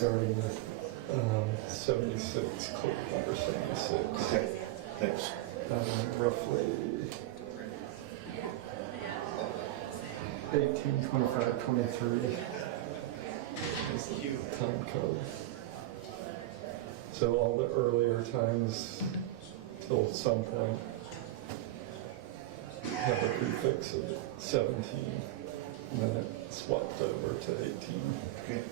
starting with 76, clip number 76. Okay, thanks. Roughly 18, 25, 23 is the time code. So all the earlier times till some point have a prefix of 17, and then it swapped over to 18. Okay.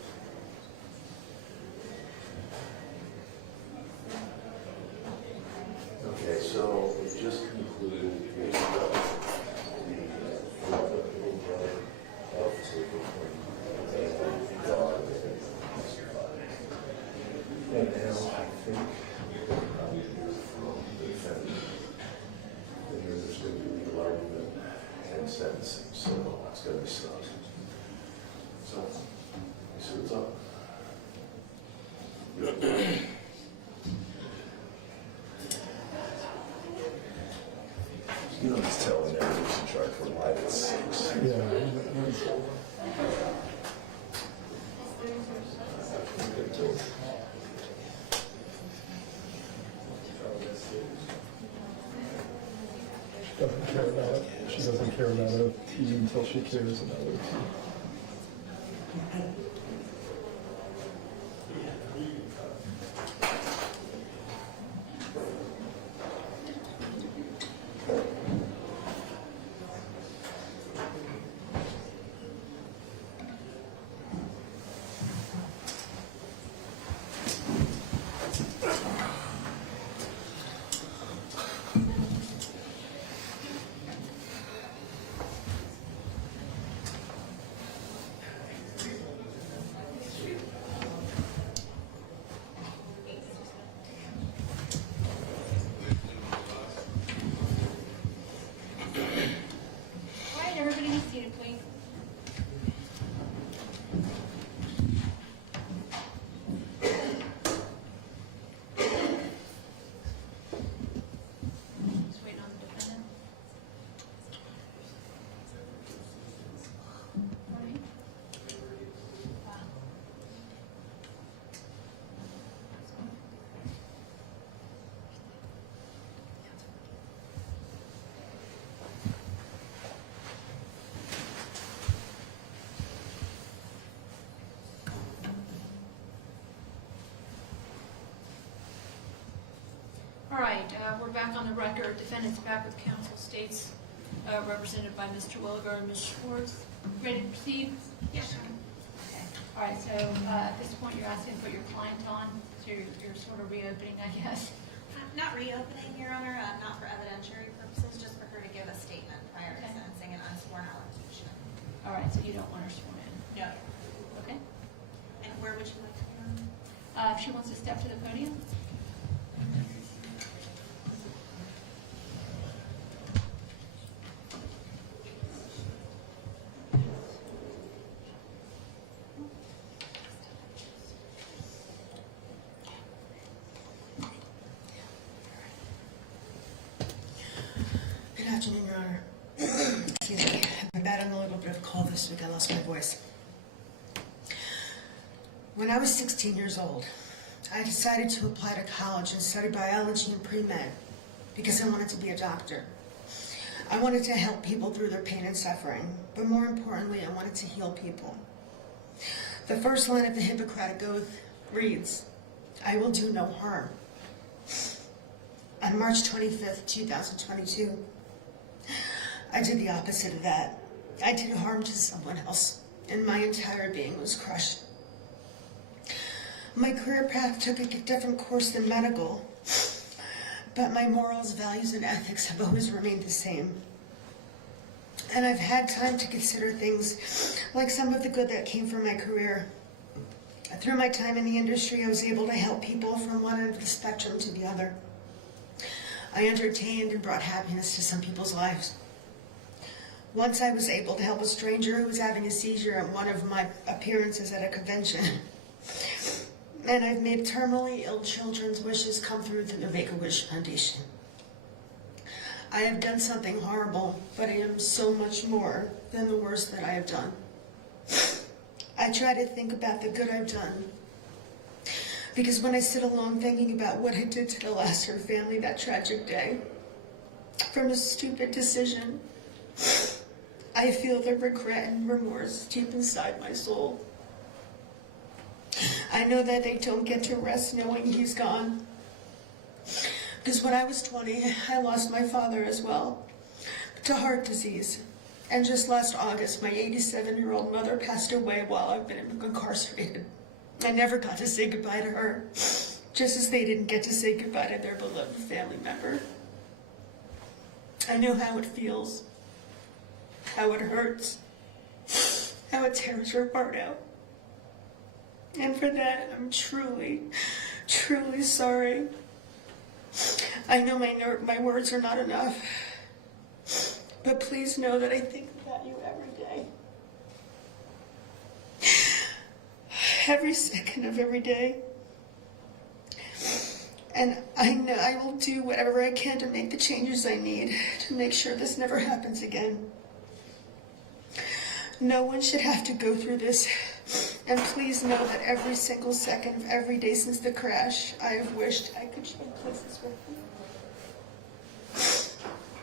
Okay, so we just concluded the and now I think from the defendant, and there's going to be legal argument and sentencing, so it's going to be stopped. So, you see what's up? You know, he's telling everyone he's in charge for life at 6. Yeah. She doesn't care about a T until she cares about a T. Everybody be seated, please. Just waiting on the defendant. Morning. All right, we're back on the record. Defendant's back with counsel. States represented by Mr. Williger and Ms. Schwartz. Ready to proceed? Yes, sir. Okay. All right, so at this point you're asking to put your client on, so you're sort of reopening, I guess. Not reopening, Your Honor, not for evidentiary purposes, just for her to give a statement prior to Okay. sentencing an unsworn allocution. All right, so you don't want her sworn in. No. Okay. And where would you like to hear? If she wants to step to the podium. Good afternoon, Your Honor. Excuse me. I've been battling a little bit of a cold this week. I lost my voice. When I was 16 years old, I decided to apply to college and study biology and pre-med because I wanted to be a doctor. I wanted to help people through their pain and suffering, but more importantly, I wanted to heal people. The first line of the Hippocratic Oath reads, "I will do no harm." On March 25th, 2022, I did the opposite of that. I did harm to someone else, and my entire being was crushed. My career path took a different course than medical, but my morals, values, and ethics have always remained the same. And I've had time to consider things like some of the good that came from my career. Through my time in the industry, I was able to help people from one end of the spectrum to the other. I entertained and brought happiness to some people's lives. Once I was able to help a stranger who was having a seizure at one of my appearances at a convention. And I've made terminally ill children's wishes come through the Make-A-Wish Foundation. I have done something horrible, but I am so much more than the worst that I have done. I try to think about the good I've done Because when I sit alone thinking about what I did to the Lasser family that tragic day, from a stupid decision, I feel the regret and remorse deep inside my soul. I know that they don't get to rest knowing he's gone. Because when I was 20, I lost my father as well, to heart disease. And just last August, my 87-year-old mother passed away while I've been incarcerated. I never got to say goodbye to her, just as they didn't get to say goodbye to their beloved family member. I know how it feels, how it hurts, how it tears your heart out. And for that, I'm truly, truly sorry. I know my words are not enough, but please know that I think about you every day. Every second of every day. And I know I will do whatever I can to make the changes I need to make sure this never happens again. No one should have to go through this. And please know that every single second of every day since the crash, I have wished I could trade places with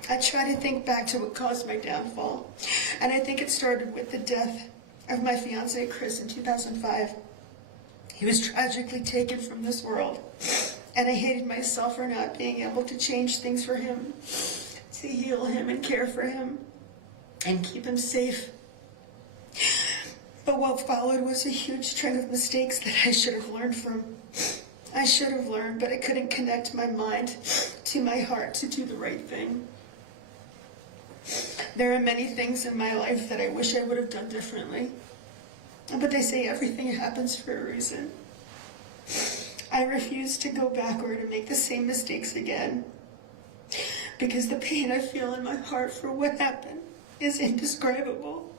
you. I try to think back to what caused my downfall. And I think it started with the death of my fiance, Chris, in 2005. He was tragically taken from this world. And I hated myself for not being able to change things for him, to heal him and care for him, and keep him safe. But what followed was a huge string of mistakes that I should have learned from. I should have learned, but I couldn't connect my mind to my heart to do the right thing. There are many things in my life that I wish I would have done differently. But they say everything happens for a reason. I refuse to go backward and make the same mistakes again. Because the pain I feel in my heart for what happened is indescribable.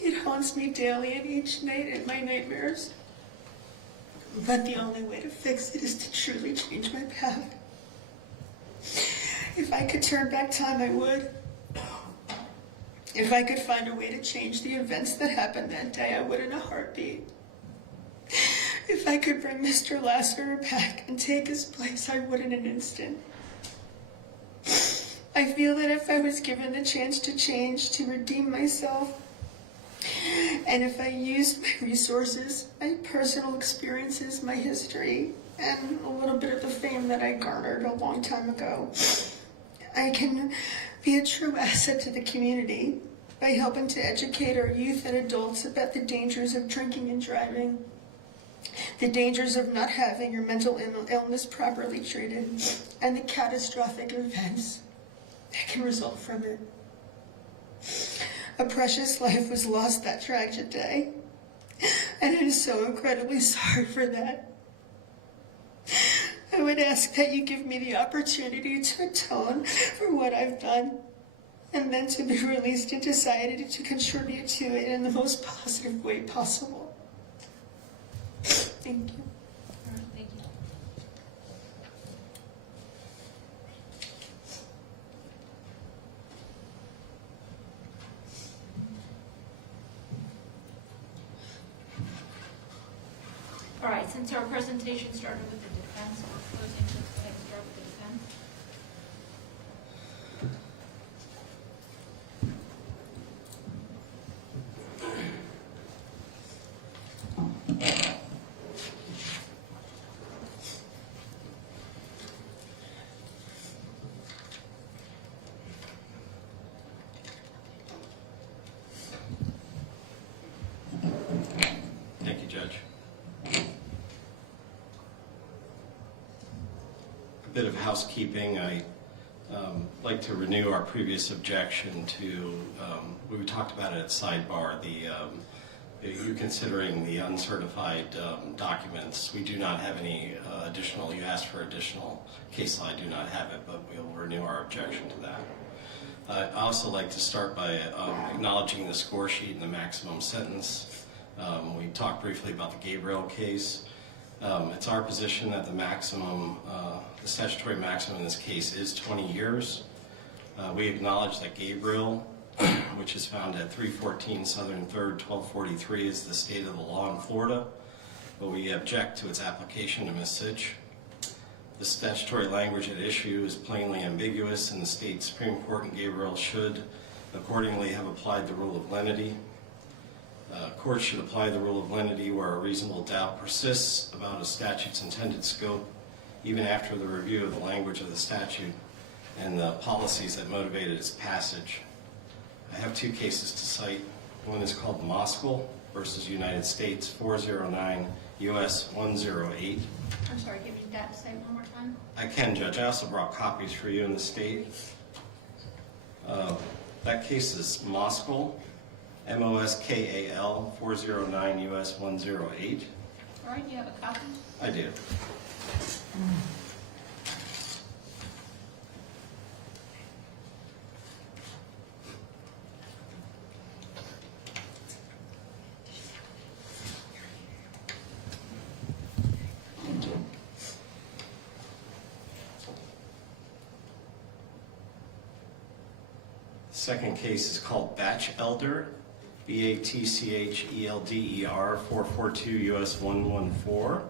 It haunts me daily and each night in my nightmares. But the only way to fix it is to truly change my path. If I could turn back time, I would. If I could find a way to change the events that happened that day, I would in a heartbeat. If I could bring Mr. Lasser back and take his place, I would in an instant. I feel that if I was given the chance to change, to redeem myself, and if I used my resources, my personal experiences, my history, and a little bit of the fame that I garnered a long time ago, I can be a true asset to the community by helping to educate our youth and adults about the dangers of drinking and driving, the dangers of not having your mental illness properly treated, and the catastrophic events that can result from it. A precious life was lost that tragic day, and I'm so incredibly sorry for that. I would ask that you give me the opportunity to atone for what I've done, and then to be released and decided to contribute to it in the most positive way possible. Thank you. All right, thank you. All right, since our presentation started with the defense, we're closing, let's go ahead and start with the defense. Thank you, Judge. A bit of housekeeping. I like to renew our previous objection to, we talked about it at sidebar, you considering the uncertified documents. We do not have any additional, you asked for additional case law, I do not have it, but we'll renew our objection to that. I'd also like to start by acknowledging the score sheet and the maximum sentence. We talked briefly about the Gabriel case. It's our position that the maximum, the statutory maximum in this case is 20 years. We acknowledge that Gabriel, which is found at 314 Southern 3rd, 1243, is the state of the law in Florida. but we object to its application to Ms. Sytch. The statutory language at issue is plainly ambiguous, and the state Supreme Court in Gabriel should accordingly have applied the rule of lenity. Courts should apply the rule of lenity where a reasonable doubt persists about a statute's intended scope, even after the review of the language of the statute and the policies that motivated its passage. I have two cases to cite. One is called Moskal versus United States, 409 U.S. 108. I'm sorry, give me that say one more time. I can, Judge. I also brought copies for you in the state. That case is Moskal, Moskal, 409 U.S. 108. All right, you have a copy? I do. Second case is called Batchelder, Batchelder, 442 U.S. 114.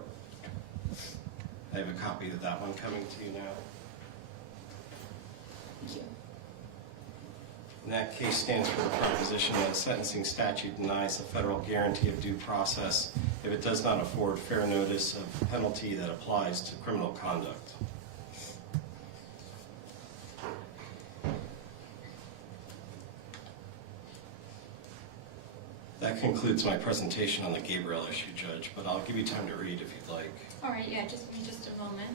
I have a copy of that one coming to you now. Thank you. And that case stands for the proposition that a sentencing statute denies the federal guarantee of due process if it does not afford fair notice of penalty that applies to criminal conduct. That concludes my presentation on the Gabriel issue, Judge, but I'll give you time to read if you'd like. All right, yeah, just give me just a moment.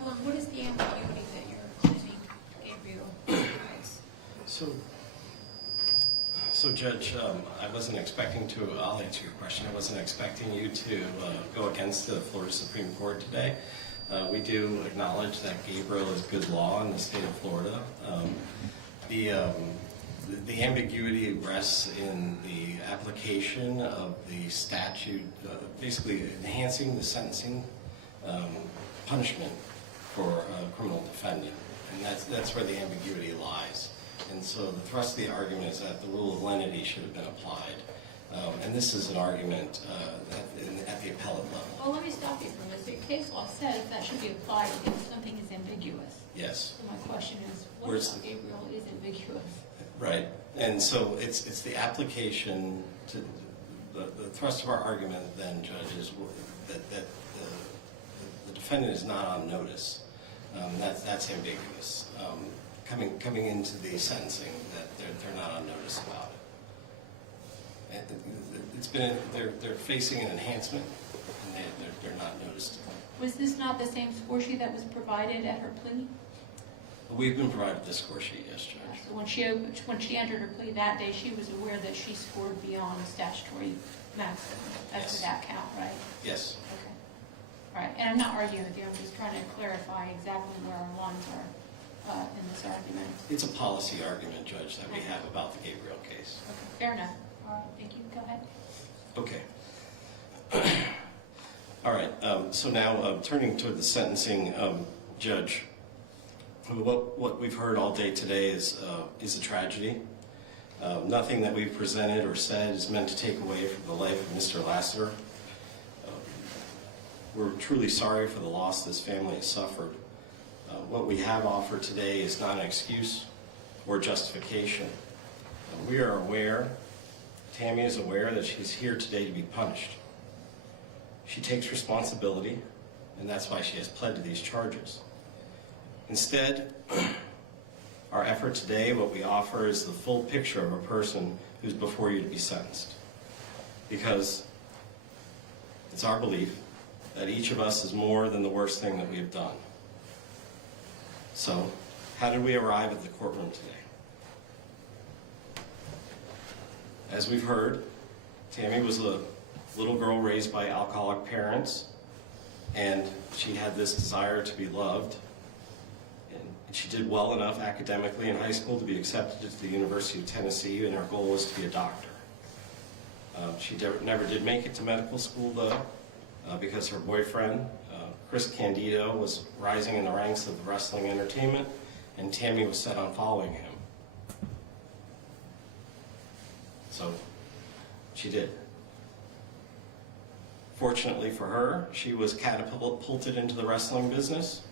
Evelyn, what is the ambiguity that you're claiming Gabriel provides? So Judge, I wasn't expecting to, I'll answer your question, I wasn't expecting you to go against the Florida Supreme Court today. We do acknowledge that Gabriel is good law in the state of Florida. The ambiguity rests in the application of the statute, basically enhancing the sentencing punishment for a criminal defendant. And that's where the ambiguity lies. And so the thrust of the argument is that the rule of lenity should have been applied. And this is an argument at the appellate level. Well, let me stop you for a minute. The case law says that should be applied if something is ambiguous. Yes. So my question is, what about Gabriel is ambiguous? Right. And so it's the application to the thrust of our argument then, Judge, is that the defendant is not on notice. That's ambiguous. Coming into the sentencing, that they're not on notice about it. And they're facing an enhancement, and they're not noticed. Was this not the same score sheet that was provided at her plea? We've been provided this score sheet, yes, Judge. So when she entered her plea that day, she was aware that she scored beyond the statutory maximum. That's for that count, right? Yes. Okay. All right. And I'm not arguing with you. I'm just trying to clarify exactly where our lines are in this argument. It's a policy argument, Judge, that we have about the Gabriel case. Okay. Fair enough. All right. Thank you. Go ahead. Okay. All right. So now turning to the sentencing, Judge, what we've heard all day today is a tragedy. Nothing that we've presented or said is meant to take away from the life of Mr. Lassiter. We're truly sorry for the loss this family has suffered. What we have offered today is not an excuse or justification. We are aware, Tammy is aware, that she's here today to be punished. She takes responsibility, and that's why she has pled to these charges. Instead, our effort today, what we offer is the full picture of a person who's before you to be sentenced. Because it's our belief that each of us is more than the worst thing that we have done. So, how did we arrive at the courtroom today? As we've heard, Tammy was a little girl raised by alcoholic parents, and she had this desire to be loved. And she did well enough academically in high school to be accepted to the University of Tennessee, and her goal was to be a doctor. She never did make it to medical school, though, because her boyfriend, Chris Candido, was rising in the ranks of the wrestling entertainment, and Tammy was set on following him. So she did. Fortunately for her, she was catapulted into the wrestling business,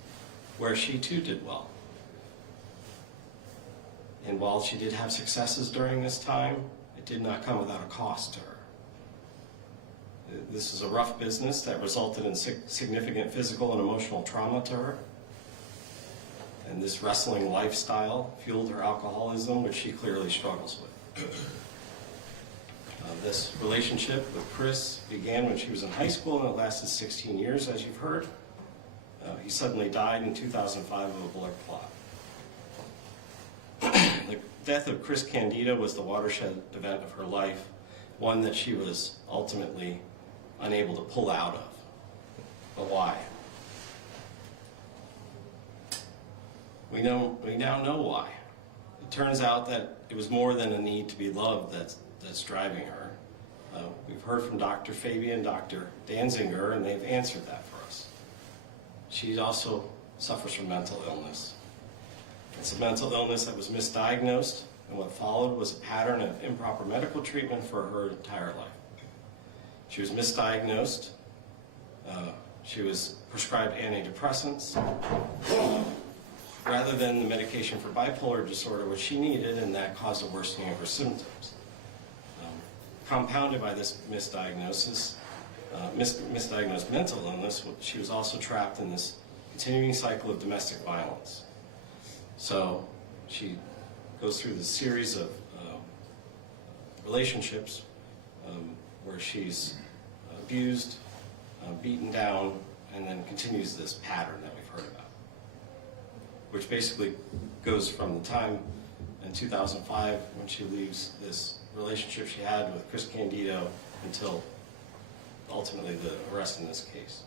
where she too did well. And while she did have successes during this time, it did not come without a cost to her. This is a rough business that resulted in significant physical and emotional trauma to her. And this wrestling lifestyle fueled her alcoholism, which she clearly struggles with. This relationship with Chris began when she was in high school, and it lasted 16 years, as you've heard. He suddenly died in 2005 of a blood clot. The death of Chris Candido was the watershed event of her life, one that she was ultimately unable to pull out of. But why? We now know why. It turns out that it was more than a need to be loved that's driving her. We've heard from Dr. Fabian, Dr. Danziger, and they've answered that for us. She also suffers from mental illness. It's a mental illness that was misdiagnosed, and what followed was a pattern of improper medical treatment for her entire life. She was misdiagnosed. She was prescribed antidepressants rather than the medication for bipolar disorder, which she needed, and that caused a worsening of her symptoms. Compounded by this misdiagnosed mental illness, she was also trapped in this continuing cycle of domestic violence. So she goes through this series of relationships where she's abused, beaten down, and then continues this pattern that we've heard about. which basically goes from the time in 2005 when she leaves this relationship she had with Chris Candido until ultimately the arrest in this case.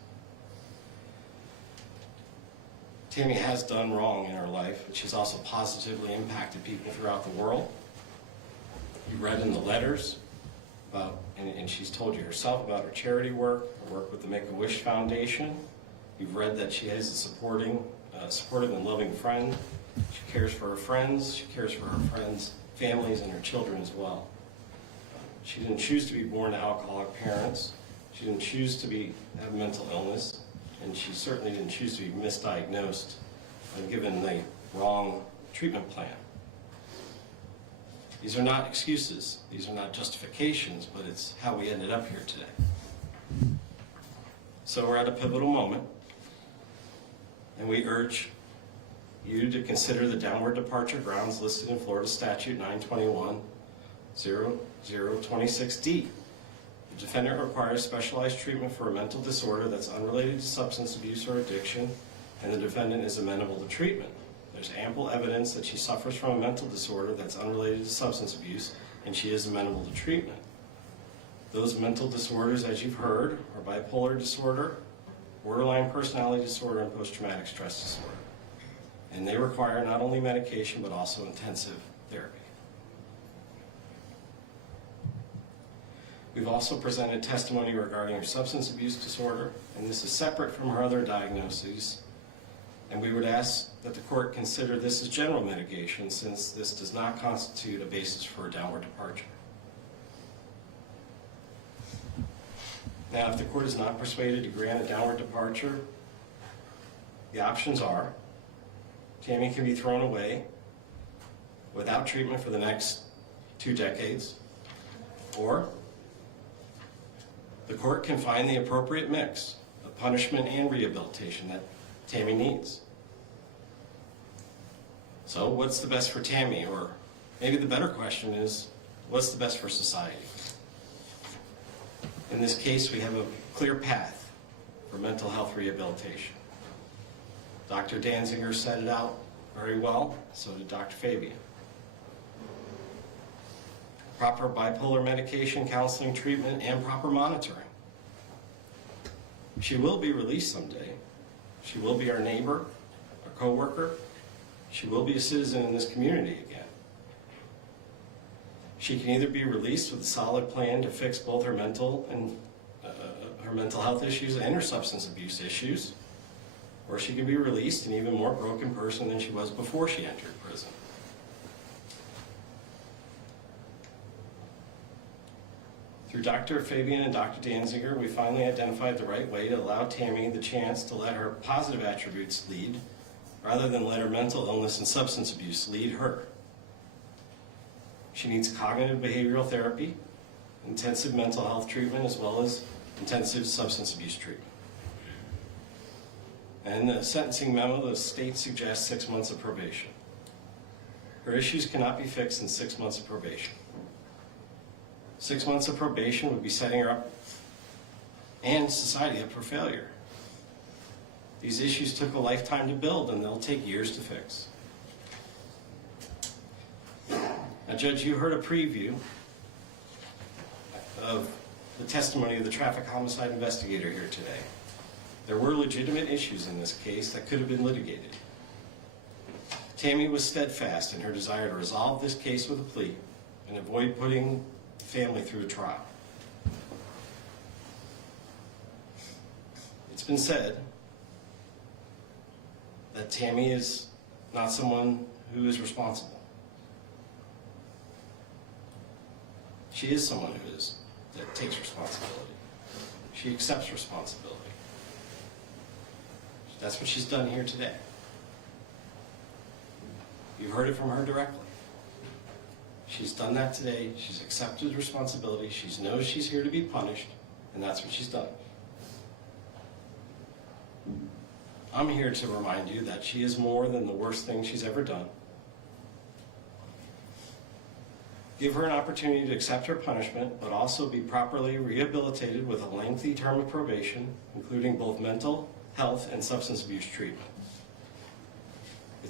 Tammy has done wrong in her life, but she's also positively impacted people throughout the world. You read in the letters about, and she's told you herself about her charity work, her work with the Make-A-Wish Foundation. You've read that she is a supportive and loving friend. She cares for her friends. She cares for her friends' families and her children as well. She didn't choose to be born to alcoholic parents. She didn't choose to have mental illness. And she certainly didn't choose to be misdiagnosed and given the wrong treatment plan. These are not excuses. These are not justifications, but it's how we ended up here today. So we're at a pivotal moment, and we urge you to consider the downward departure grounds listed in Florida Statute 921-0026D. The defendant requires specialized treatment for a mental disorder that's unrelated to substance abuse or addiction, and the defendant is amenable to treatment. There's ample evidence that she suffers from a mental disorder that's unrelated to substance abuse, and she is amenable to treatment. Those mental disorders, as you've heard, are bipolar disorder, borderline personality disorder, and post-traumatic stress disorder. And they require not only medication, but also intensive therapy. We've also presented testimony regarding her substance abuse disorder, and this is separate from her other diagnoses. And we would ask that the court consider this as general mitigation, since this does not constitute a basis for a downward departure. Now, if the court is not persuaded to grant a downward departure, the options are: Tammy can be thrown away without treatment for the next 2 decades, or the court can find the appropriate mix of punishment and rehabilitation that Tammy needs. So what's the best for Tammy? Or maybe the better question is, what's the best for society? In this case, we have a clear path for mental health rehabilitation. Dr. Danziger set it out very well, so did Dr. Fabian. Proper bipolar medication, counseling, treatment, and proper monitoring. She will be released someday. She will be our neighbor, our coworker. She will be a citizen in this community again. She can either be released with a solid plan to fix both her mental health issues and her substance abuse issues, or she can be released an even more broken person than she was before she entered prison. Through Dr. Fabian and Dr. Danziger, we finally identified the right way to allow Tammy the chance to let her positive attributes lead, rather than let her mental illness and substance abuse lead her. She needs cognitive behavioral therapy, intensive mental health treatment, as well as intensive substance abuse treatment. And in the sentencing memo, the state suggests 6 months of probation. Her issues cannot be fixed in 6 months of probation. 6 months of probation would be setting her up and society up for failure. These issues took a lifetime to build, and they'll take years to fix. Now, Judge, you heard a preview of the testimony of the traffic homicide investigator here today. There were legitimate issues in this case that could have been litigated. Tammy was steadfast in her desire to resolve this case with a plea and avoid putting the family through a trial. It's been said that Tammy is not someone who is responsible. She is someone that takes responsibility. She accepts responsibility. That's what she's done here today. You heard it from her directly. She's done that today. She's accepted responsibility. She knows she's here to be punished, and that's what she's done. I'm here to remind you that she is more than the worst thing she's ever done. Give her an opportunity to accept her punishment, but also be properly rehabilitated with a lengthy term of probation, including both mental health and substance abuse treatment.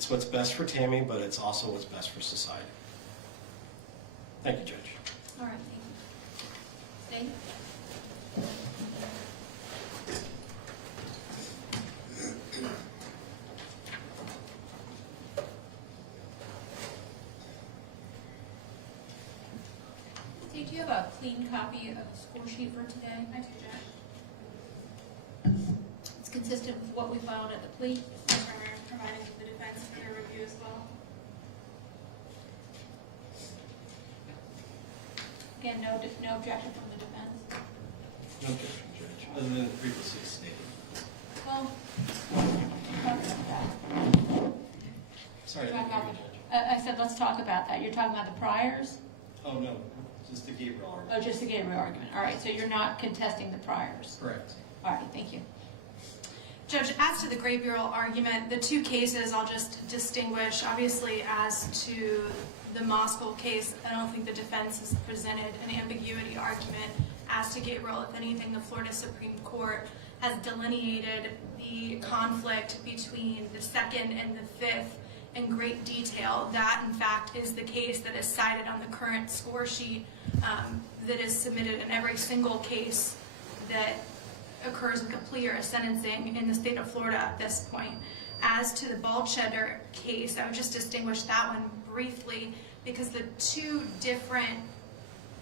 it's what's best for Tammy, but it's also what's best for society. Thank you, Judge. All right, thank you. Stay. Steve, do you have a clean copy of the score sheet for today? I do, Judge. It's consistent with what we filed at the plea. Yes, Your Honor, providing the defense for their review as well. Again, no objection from the defense. No objection, Judge, other than previously stated. Well, talk about that. Sorry, I Talk didn't hear about you, Judge. I said, let's talk about that. You're talking about the priors? Oh, no, just the Gabriel argument. Oh, just the Gabriel argument. All right, so you're not contesting the priors. Correct. All right, thank you. Judge, as to the Gabriel argument, the two cases I'll just distinguish. Obviously, as to the Moskal case, I don't think the defense has presented an ambiguity argument. As to Gabriel, if anything, the Florida Supreme Court has delineated the conflict between the second and the fifth in great detail. That, in fact, is the case that is cited on the current score sheet that is submitted in every single case that occurs with a plea or a sentencing in the state of Florida at this point. As to the Balcheddar case, I would just distinguish that one briefly because the two different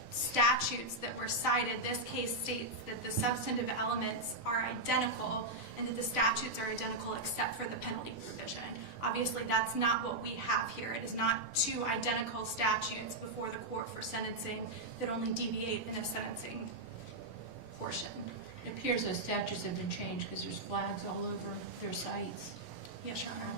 statutes that were cited, this case states that the substantive elements are identical and that the statutes are identical except for the penalty provision. Obviously, that's not what we have here. It is not two identical statutes before the court for sentencing that only deviate in a sentencing portion. It appears those statutes have been changed because there's flags all over their sites. Yes, Your Honor.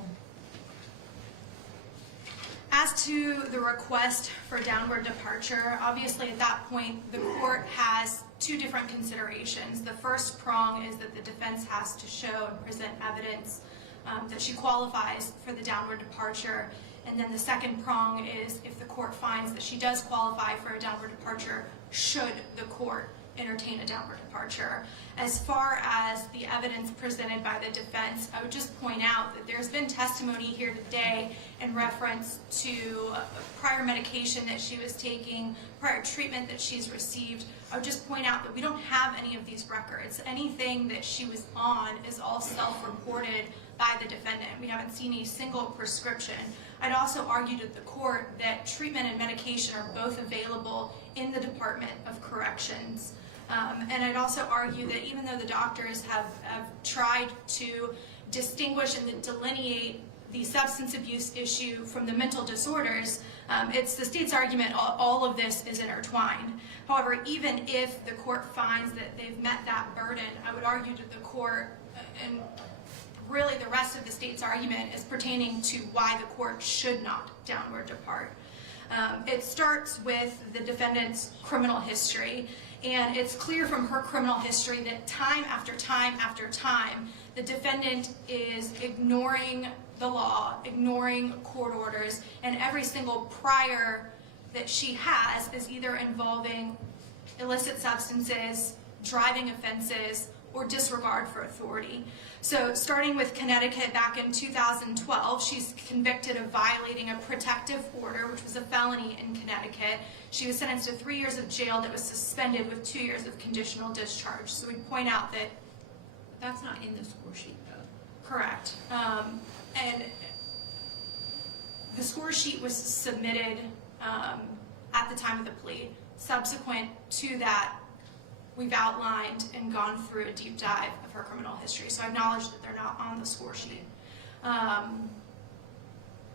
As to the request for downward departure, obviously at that point the court has two different considerations. The first prong is that the defense has to show and present evidence that she qualifies for the downward departure. And then the second prong is if the court finds that she does qualify for a downward departure, should the court entertain a downward departure. As far as the evidence presented by the defense, I would just point out that there's been testimony here today in reference to prior medication that she was taking, prior treatment that she's received. I would just point out that we don't have any of these records. Anything that she was on is all self-reported by the defendant. We haven't seen a single prescription. I'd also argue to the court that treatment and medication are both available in the Department of Corrections. And I'd also argue that even though the doctors have tried to distinguish and delineate the substance abuse issue from the mental disorders, it's the state's argument all of this is intertwined. However, even if the court finds that they've met that burden, I would argue to the court, and really the rest of the state's argument is pertaining to why the court should not downward depart. It starts with the defendant's criminal history, and it's clear from her criminal history that time after time after time, the defendant is ignoring the law, ignoring court orders, and every single prior that she has is either involving illicit substances, driving offenses, or disregard for authority. So starting with Connecticut back in 2012, she's convicted of violating a protective order, which was a felony in Connecticut. She was sentenced to 3 years of jail that was suspended with 2 years of conditional discharge. So we point out that That's not in the score sheet, though. correct. And the score sheet was submitted at the time of the plea. Subsequent to that, we've outlined and gone through a deep dive of her criminal history. So I acknowledge that they're not on the score sheet.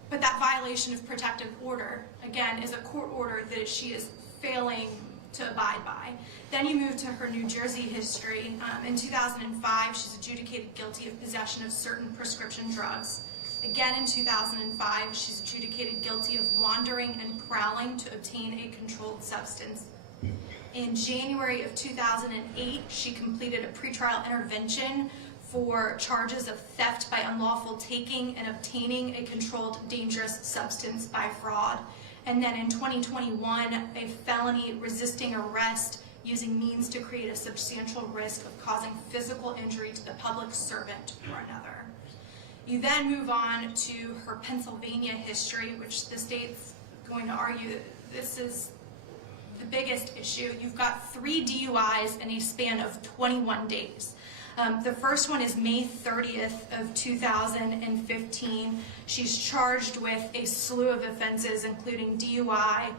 But that violation of protective order, again, is a court order that she is failing to abide by. Then you move to her New Jersey history. In 2005, she's adjudicated guilty of possession of certain prescription drugs. Again, in 2005, she's adjudicated guilty of wandering and prowling to obtain a controlled substance. In January of 2008, she completed a pretrial intervention for charges of theft by unlawful taking and obtaining a controlled dangerous substance by fraud. And then in 2021, a felony resisting arrest using means to create a substantial risk of causing physical injury to the public servant or another. You then move on to her Pennsylvania history, which the state's going to argue that this is the biggest issue. You've got 3 DUIs in a span of 21 days. The first one is May 30th of 2015. She's charged with a slew of offenses, including DUI,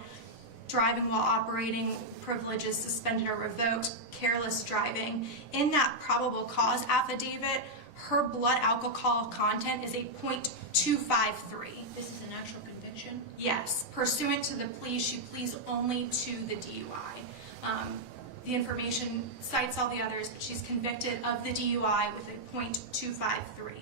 driving while operating privileges suspended or revoked, careless driving. In that probable cause affidavit, her blood alcohol content is a .253. This is an actual conviction? Yes, pursuant to the plea, she pleads only to the DUI. The information cites all the others, but she's convicted of the DUI with a .253.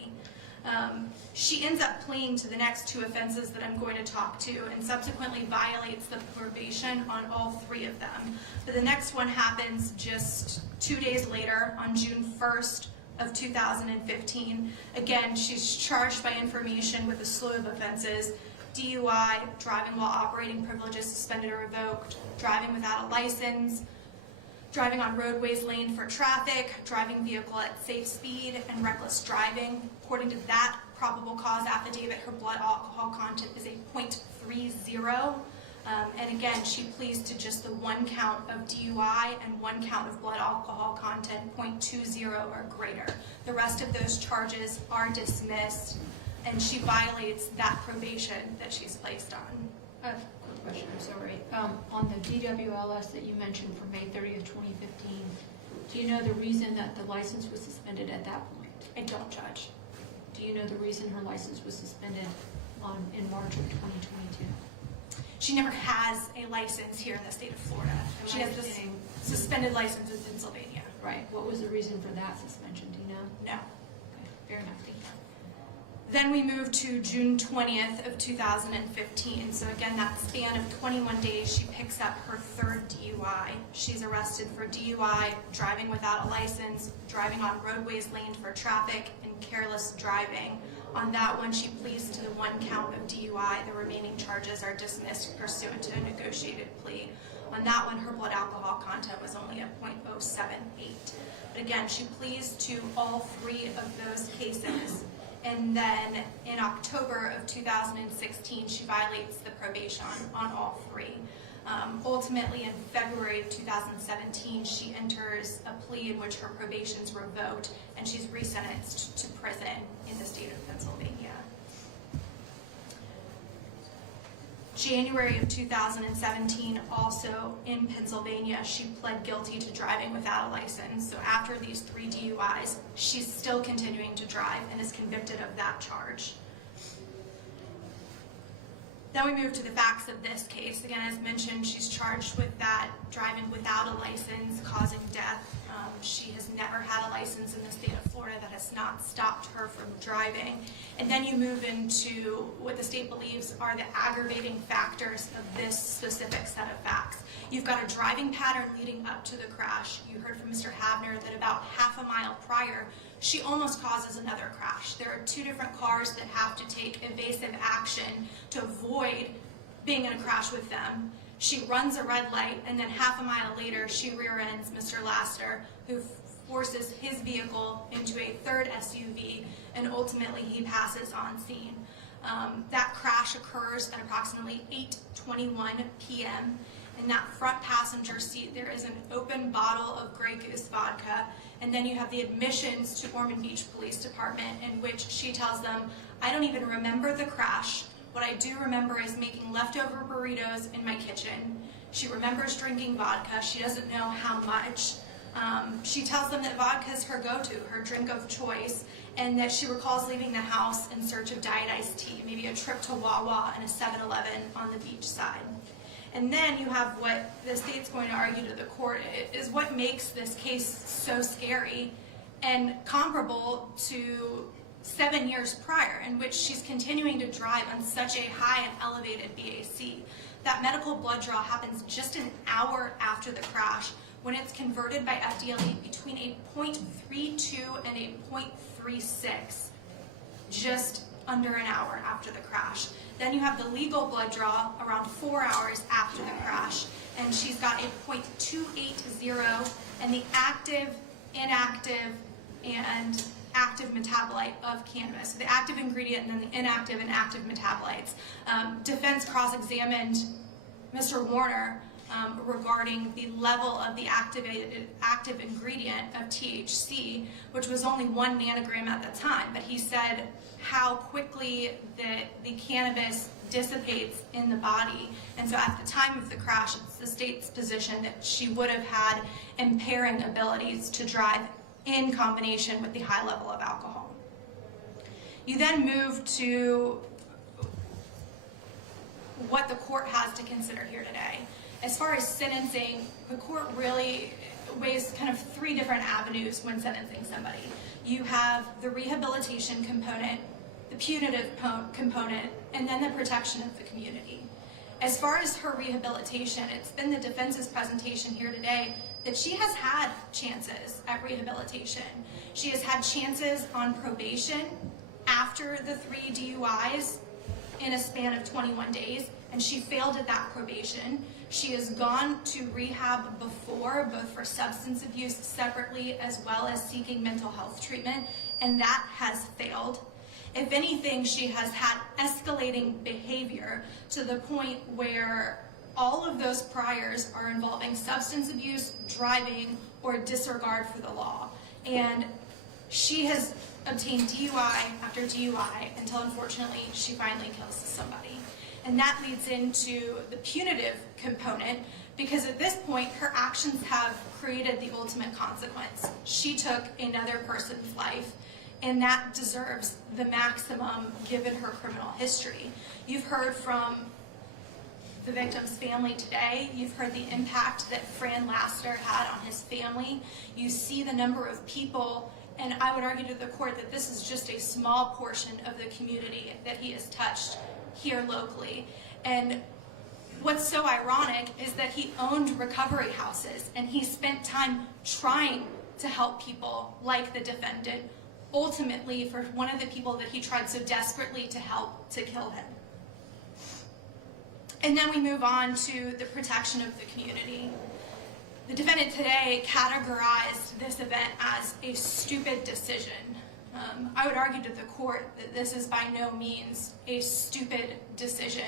She ends up pleading to the next 2 offenses that I'm going to talk to and subsequently violates the probation on all 3 of them. But the next one happens just 2 days later on June 1st of 2015. Again, she's charged by information with a slew of offenses: DUI, driving while operating privileges suspended or revoked, driving without a license, driving on roadways laned for traffic, driving vehicle at safe speed, and reckless driving. According to that probable cause affidavit, her blood alcohol content is a .30. And again, she pleads to just the 1 count of DUI and 1 count of blood alcohol content .20 or greater. The rest of those charges are dismissed, and she violates that probation that she's placed on. I have a quick question, I'm sorry. On the DWLS that you mentioned from May 30th, 2015, do you know the reason that the license was suspended at that point? I don't judge. Do you know the reason her license was suspended in March of 2022? She never has a license here in the state of Florida. She has this suspended license in Pennsylvania. Right, what was the reason for that suspension, do you know? No. Okay, fair enough, thank you. Then we move to June 20th of 2015. So again, that span of 21 days, she picks up her 3rd DUI. She's arrested for DUI, driving without a license, driving on roadways laned for traffic, and careless driving. On that one, she pleads to the 1 count of DUI. The remaining charges are dismissed pursuant to a negotiated plea. On that one, her blood alcohol content was only a .078. But again, she pleads to all 3 of those cases. And then in October of 2016, she violates the probation on all 3. Ultimately, in February of 2017, she enters a plea in which her probation's revoked, and she's resentenced to prison in the state of Pennsylvania. January of 2017, also in Pennsylvania, she pled guilty to driving without a license. So after these 3 DUIs, she's still continuing to drive and is convicted of that charge. Then we move to the facts of this case. Again, as mentioned, she's charged with that driving without a license causing death. She has never had a license in the state of Florida. That has not stopped her from driving. And then you move into what the state believes are the aggravating factors of this specific set of facts. You've got a driving pattern leading up to the crash. You heard from Mr. Havner that about half a mile prior, she almost causes another crash. There are 2 different cars that have to take evasive action to avoid being in a crash with them. She runs a red light, and then half a mile later, she rear ends Mr. Laster, who forces his vehicle into a 3rd SUV, and ultimately he passes on scene. That crash occurs at approximately 8:21 p.m. In that front passenger seat, there is an open bottle of Grey Goose vodka, and then you have the admissions to Ormond Beach Police Department, in which she tells them, "I don't even remember the crash. What I do remember is making leftover burritos in my kitchen." She remembers drinking vodka. She doesn't know how much. She tells them that vodka is her go-to, her drink of choice, and that she recalls leaving the house in search of diet iced tea, maybe a trip to Wawa and a 7-Eleven on the beach side. And then you have what the state's going to argue to the court is what makes this case so scary and comparable to 7 years prior, in which she's continuing to drive on such a high and elevated BAC. That medical blood draw happens just an hour after the crash, when it's converted by FDLE between a .32 and a .36, just under an hour after the crash. Then you have the legal blood draw around 4 hours after the crash, and she's got a .280, and the active, inactive, and active metabolite of cannabis, so the active ingredient and then the inactive and active metabolites. Defense cross-examined Mr. Warner regarding the level of the active ingredient of THC, which was only 1 nanogram at the time, but he said how quickly the cannabis dissipates in the body. And so at the time of the crash, it's the state's position that she would have had impairing abilities to drive in combination with the high level of alcohol. You then move to what the court has to consider here today. As far as sentencing, the court really weighs kind of 3 different avenues when sentencing somebody. You have the rehabilitation component, the punitive component, and then the protection of the community. As far as her rehabilitation, it's been the defense's presentation here today that she has had chances at rehabilitation. She has had chances on probation after the 3 DUIs in a span of 21 days, and she failed at that probation. She has gone to rehab before, both for substance abuse separately as well as seeking mental health treatment, and that has failed. If anything, she has had escalating behavior to the point where all of those priors are involving substance abuse, driving, or disregard for the law. And she has obtained DUI after DUI until, unfortunately, she finally kills somebody. And that leads into the punitive component, because at this point, her actions have created the ultimate consequence. She took another person's life, and that deserves the maximum given her criminal history. You've heard from the victim's family today. You've heard the impact that Fran Laster had on his family. You see the number of people, and I would argue to the court that this is just a small portion of the community that he has touched here locally. And what's so ironic is that he owned recovery houses, and he spent time trying to help people like the defendant, ultimately for one of the people that he tried so desperately to help to kill him. And then we move on to the protection of the community. The defendant today categorized this event as a stupid decision. I would argue to the court that this is by no means a stupid decision.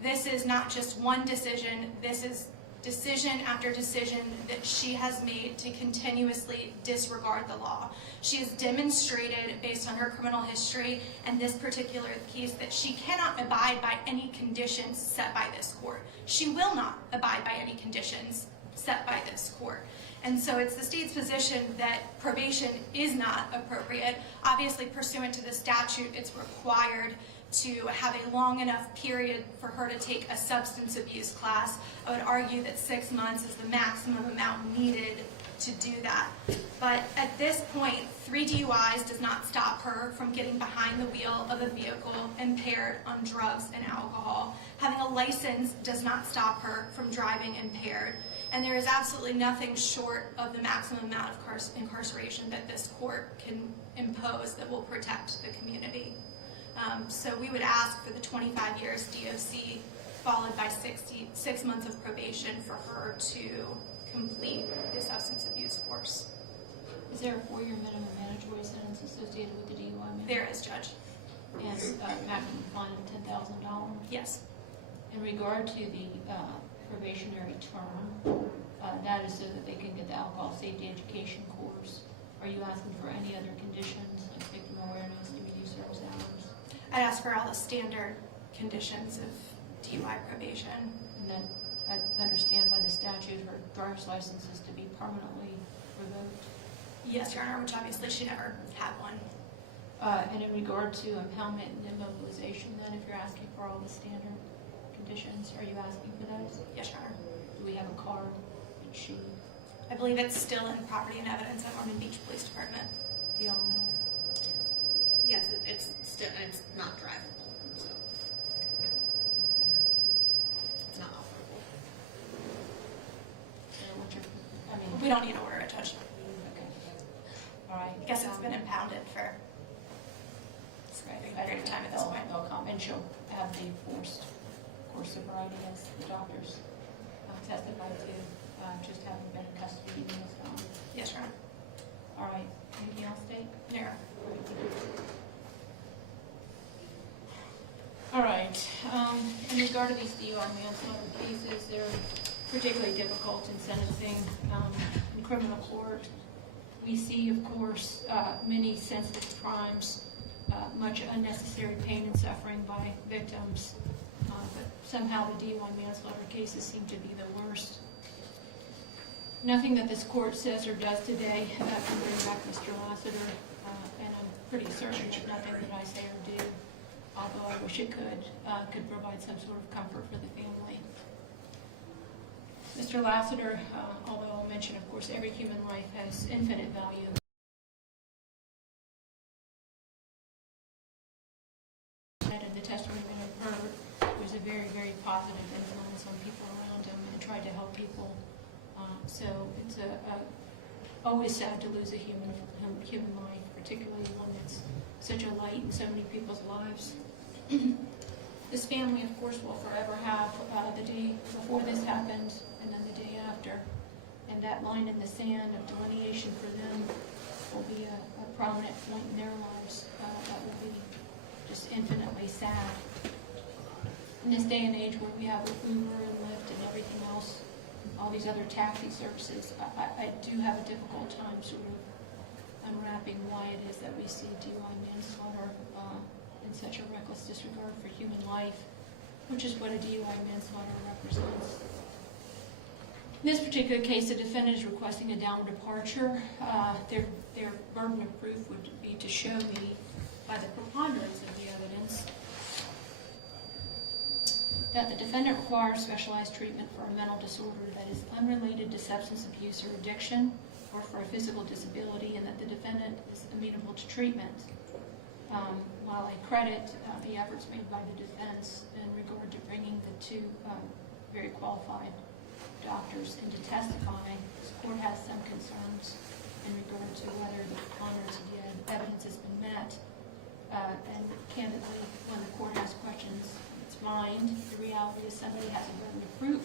This is not just one decision. This is decision after decision that she has made to continuously disregard the law. She has demonstrated, based on her criminal history and this particular case, that she cannot abide by any conditions set by this court. She will not abide by any conditions set by this court. And so it's the state's position that probation is not appropriate. Obviously, pursuant to the statute, it's required to have a long enough period for her to take a substance abuse class. I would argue that 6 months is the maximum amount needed to do that. But at this point, 3 DUIs does not stop her from getting behind the wheel of a vehicle impaired on drugs and alcohol. Having a license does not stop her from driving impaired. And there is absolutely nothing short of the maximum amount of incarceration that this court can impose that will protect the community. So we would ask for the 25 years DOC followed by 6 months of probation for her to complete the substance abuse course. Is there a 4-year minimum mandatory sentence associated with the DUI? There is, Judge. And maximum fine of $10,000? Yes. In regard to the probationary term, that is so that they can get the alcohol safety education course. Are you asking for any other conditions, like victim awareness, community service hours? I'd ask for all the standard conditions of DUI probation. And then I understand by the statute her driver's license is to be permanently revoked. Yes, Your Honor, which obviously she never had one. And in regard to impoundment and immobilization, then, if you're asking for all the standard conditions, are you asking for those? Yes, Your Honor. Do we have a card that she, I believe it's still in property and evidence at Ormond Beach Police Department. you all know? Yes, it's still, it's not drivable, so it's not operable. We don't need to order it, Judge. Okay. All right. I guess it's been impounded for a very period of time at this point. They'll come, and she'll have the forced course sobriety as the doctors testified to, just having been in custody and moved on. Yes, Your Honor. All right, anything else, Dave? There. All right, in regard to these DUI manslaughter cases, they're particularly difficult in sentencing in criminal court. We see, of course, many sensitive crimes, much unnecessary pain and suffering by victims, but somehow the DUI manslaughter cases seem to be the worst. Nothing that this court says or does today can bring back Mr. Lassiter, and I'm pretty certain that nothing that I say or do, although I wish it could provide some sort of comfort for the family. Mr. Lassiter, although I'll mention, of course, every human life has infinite value. And the testimony that I've heard, there's a very, very positive influence on people around him and tried to help people. So it's always sad to lose a human life, particularly one that's such a light in so many people's lives. This family, of course, will forever have the day before this happened and then the day after. And that line in the sand of delineation for them will be a prominent point in their lives that will be just infinitely sad. In this day and age where we have Uber and Lyft and everything else, all these other taxi services, I do have a difficult time sort of unwrapping why it is that we see DUI manslaughter in such a reckless disregard for human life, which is what a DUI manslaughter represents. In this particular case, the defendant is requesting a downward departure. Their burden of proof would be to show me, by the preponderance of the evidence, that the defendant requires specialized treatment for a mental disorder that is unrelated to substance abuse or addiction, or for a physical disability, and that the defendant is amenable to treatment. While I credit the efforts made by the defense in regard to bringing the two very qualified doctors in to testify, this court has some concerns in regard to whether the preponderance of the evidence has been met. And candidly, when the court has questions in its mind, the reality is somebody has a burden of proof.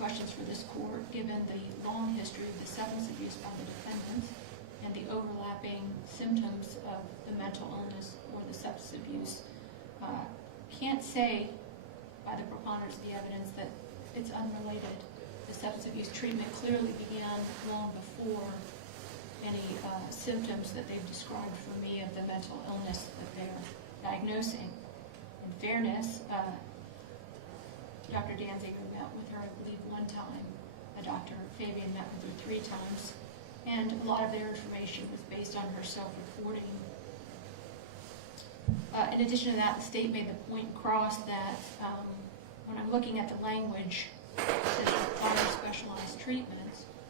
Questions for this court, given the long history of the substance abuse by the defendant and the overlapping symptoms of the mental illness or the substance abuse, can't say by the preponderance of the evidence that it's unrelated. The substance abuse treatment clearly began long before any symptoms that they've described for me of the mental illness that they're diagnosing. In fairness, Dr. Danziger met with her, I believe, one time. Dr. Fabian met with her 3 times. And a lot of their information was based on her self-reporting. In addition to that, the state made the point across that when I'm looking at the language that says require specialized treatment,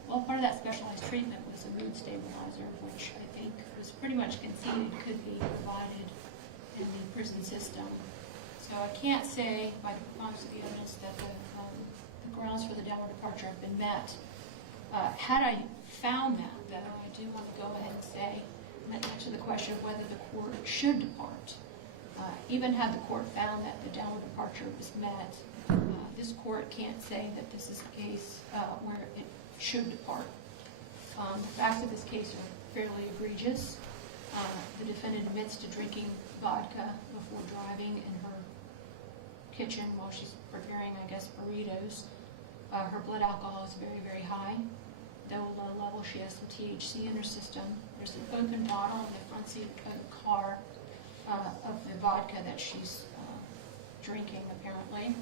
well, part of that specialized treatment was a mood stabilizer, which I think was pretty much conceded could be provided in the prison system. So I can't say by the preponderance of the evidence that the grounds for the downward departure have been met. Had I found that, though, I do want to go ahead and say, to the question of whether the court should depart. Even had the court found that the downward departure was met, this court can't say that this is a case where it should depart. The facts of this case are fairly egregious. The defendant admits to drinking vodka before driving in her kitchen while she's preparing, I guess, burritos. Her blood alcohol is very, very high. Though low level, she has some THC in her system. There's an open bottle in the front seat of the car of the vodka that she's drinking, apparently.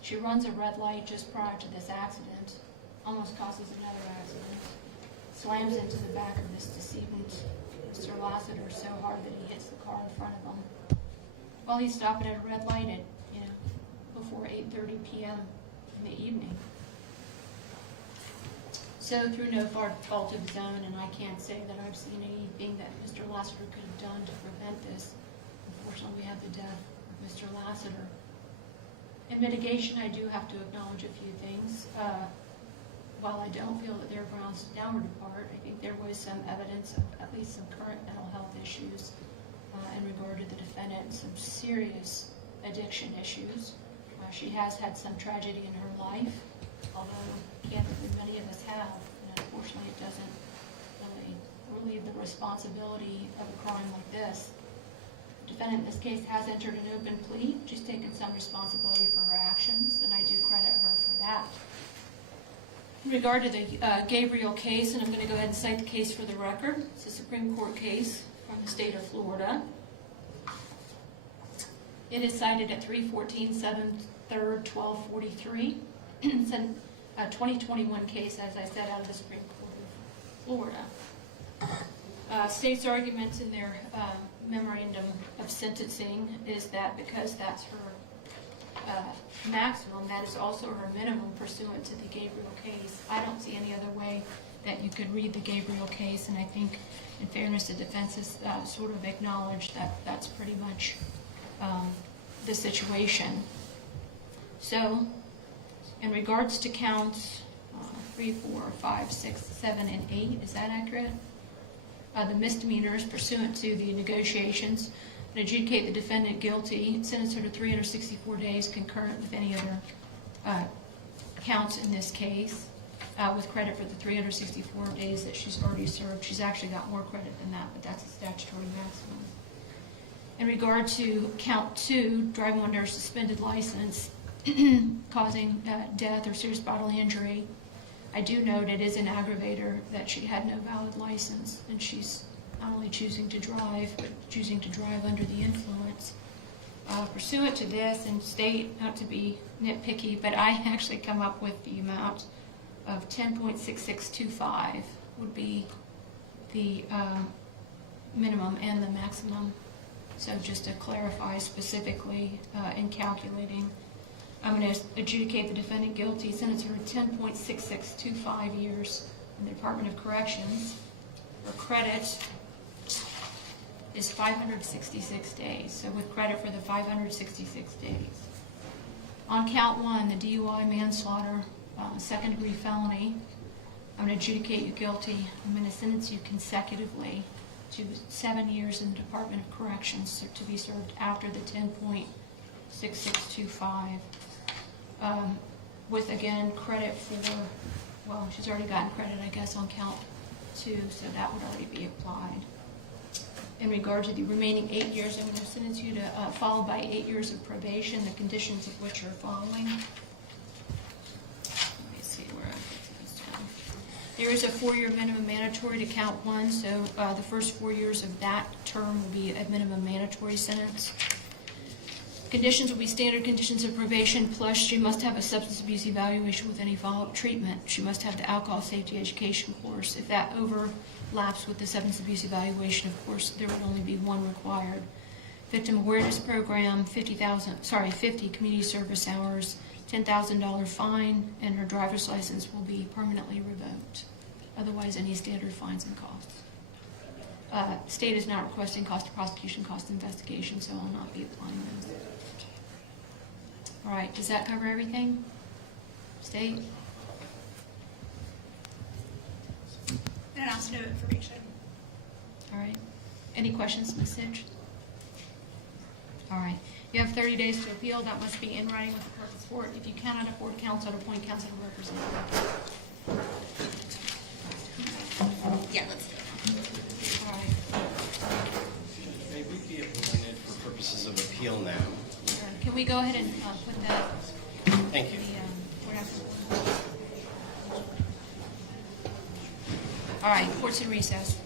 She runs a red light just prior to this accident, almost causes another accident, slams into the back of this decedent, Mr. Lassiter, so hard that he hits the car in front of him. While he's stopping at a red light at, before 8:30 p.m. in the evening. So through no fault of his own, and I can't say that I've seen anything that Mr. Lassiter could have done to prevent this. Unfortunately, we have the death of Mr. Lassiter. In mitigation, I do have to acknowledge a few things. While I don't feel that there are grounds to downward depart, I think there was some evidence of at least some current mental health issues in regard to the defendant and some serious addiction issues. She has had some tragedy in her life, although candidly many of us have, and unfortunately it doesn't really relieve the responsibility of a crime like this. The defendant in this case has entered an open plea. She's taken some responsibility for her actions, and I do credit her for that. In regard to the Gabriel case, and I'm going to go ahead and cite the case for the record. It's a Supreme Court case from the state of Florida. It is cited at 314 7th 3rd 1243. It's a 2021 case, as I said, out of the Supreme Court of Florida. State's arguments in their memorandum of sentencing is that because that's her maximum, that is also her minimum pursuant to the Gabriel case. I don't see any other way that you could read the Gabriel case, and I think, in fairness, the defense has sort of acknowledged that that's pretty much the situation. So, in regards to counts 3, 4, 5, 6, 7, and 8, is that accurate? The misdemeanors pursuant to the negotiations and adjudicate the defendant guilty, sentence her to 364 days concurrent with any other counts in this case, with credit for the 364 days that she's already served. She's actually got more credit than that, but that's a statutory maximum. In regard to count 2, driving under a suspended license, causing death or serious bodily injury, I do note it is an aggravator that she had no valid license, and she's not only choosing to drive, but choosing to drive under the influence. Pursuant to this, and state, not to be nitpicky, but I actually come up with the amount of 10.6625 would be the minimum and the maximum. So just to clarify specifically in calculating, I'm going to adjudicate the defendant guilty, sentence her to 10.6625 years in the Department of Corrections. Her credit is 566 days, so with credit for the 566 days. On count 1, the DUI manslaughter, second-degree felony, I'm going to adjudicate you guilty. I'm going to sentence you consecutively to 7 years in the Department of Corrections to be served after the 10.6625. With, again, credit for, well, she's already gotten credit, I guess, on count 2, so that would already be applied. In regard to the remaining 8 years, I'm going to sentence you to followed by 8 years of probation, the conditions of which are following. Let me see where I put this down. There is a 4-year minimum mandatory to count 1, so the first 4 years of that term will be a minimum mandatory sentence. Conditions will be standard conditions of probation, plus she must have a substance abuse evaluation with any follow-up treatment. She must have the alcohol safety education course. If that overlaps with the substance abuse evaluation, of course, there would only be one required. Victim awareness program, 50 community service hours, $10,000 fine, and her driver's license will be permanently revoked. Otherwise, any standard fines and costs. State is not requesting cost of prosecution, cost of investigation, so I'll not be applying those. All right, does that cover everything? State? And also no information. All right. Any questions, Ms. Sytch? All right. You have 30 days to appeal. That must be in writing with the purpose for it. If you cannot afford counsel, appoint counsel to representative. Yeah, let's do it. All right. May we be appointed for purposes of appeal now? Sure. Can we go ahead and put that? Thank you. All right. Court's in recess.